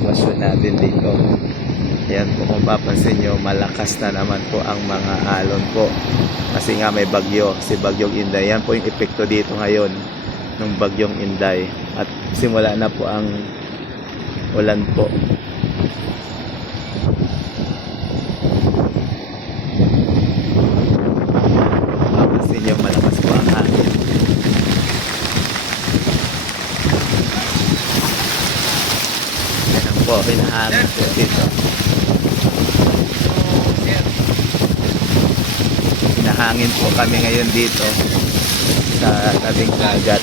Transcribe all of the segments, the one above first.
sitwasyon natin dito. Ayan po, kung papansin nyo, malakas na naman po ang mga alon po. Kasi nga may bagyo, si Bagyong Inday. Yan po yung epekto dito ngayon ng Bagyong Inday. At simula na po ang ulan po. Papansin nyo, malakas po ang hangin. Ayan po, hinahangin po dito. Hinahangin po kami ngayon dito sa tabing dagat.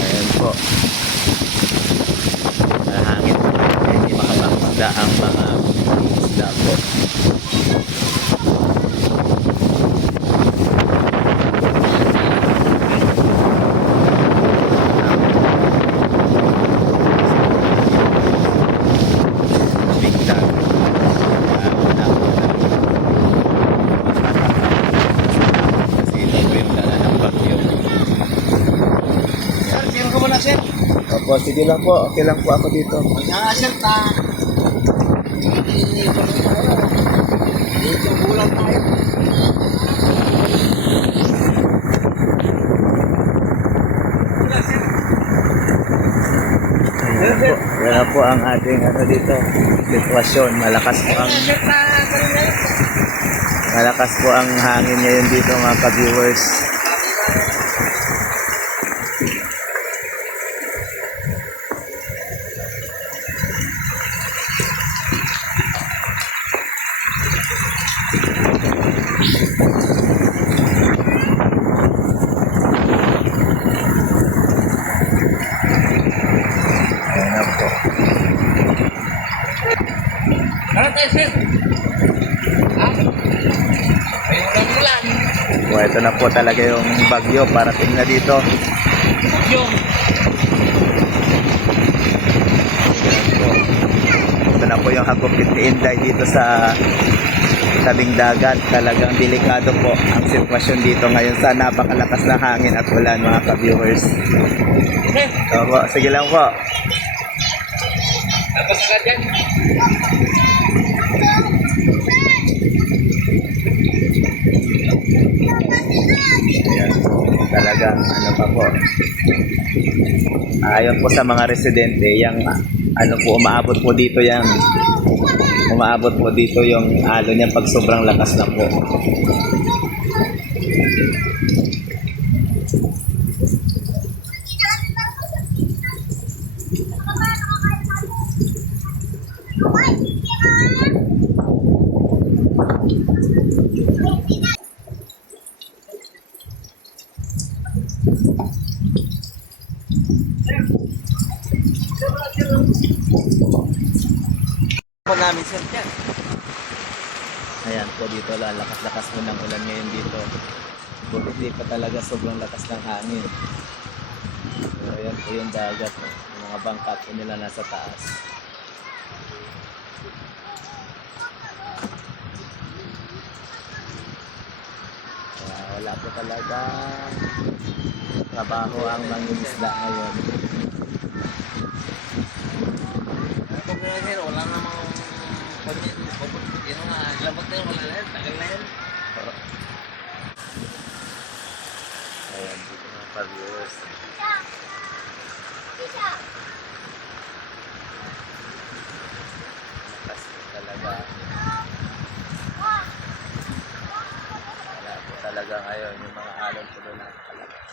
Ayan po. Hinahangin po kami, hindi makapagpagda ang mga isda po. Opo, sige lang po. Okay lang po ako dito. Mag-aasal ta. Dito bulan tayo. Ayan po. Yan po ang ating dito. Sitwasyon. Malakas po ang hangin ngayon dito mga ka-viewers. Ayan na po. Ano tayo, sir? Ha? May ulan-ulan. So, ito na po talaga yung bagyo. Parating na dito. Yung. Ito na po yung hagupit ni Inday dito sa tabing dagat. Talagang delikado po ang sitwasyon dito ngayon sa napakalakas na hangin at ulan mga ka-viewers. Sir, Opo, sige lang po. tapos ka dyan. Ayan po, talagang ano pa po. Ayon po sa mga residente, yung ano po, umaabot po dito yung alon niya pag sobrang lakas na po. Po namin, sir, dyan. Ayan po dito, lakas-lakas po ng ulan ngayon dito. Buti di pa talaga sobrang lakas ng hangin. So ayan po yung dagat, yung mga bangka po nila nasa taas. Kaya wala po talaga trabaho ang mangingisda ngayon. Ako nga, sir, wala namang labot na yun, wala na yun, tagal na yun. Ayan, dito mga ka-viewers. Lakas po talaga. Wala po talaga ngayon yung mga alon po doon nakakalakas.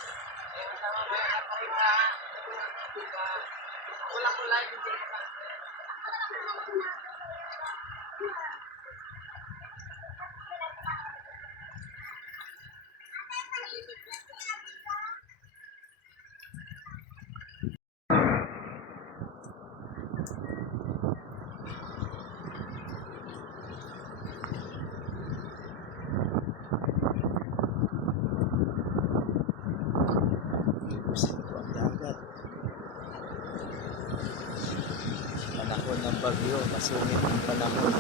Panahon ng bagyo, masungit ang panahon.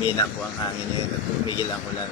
Humina po ang hangin ngayon at tumigil ang ulan.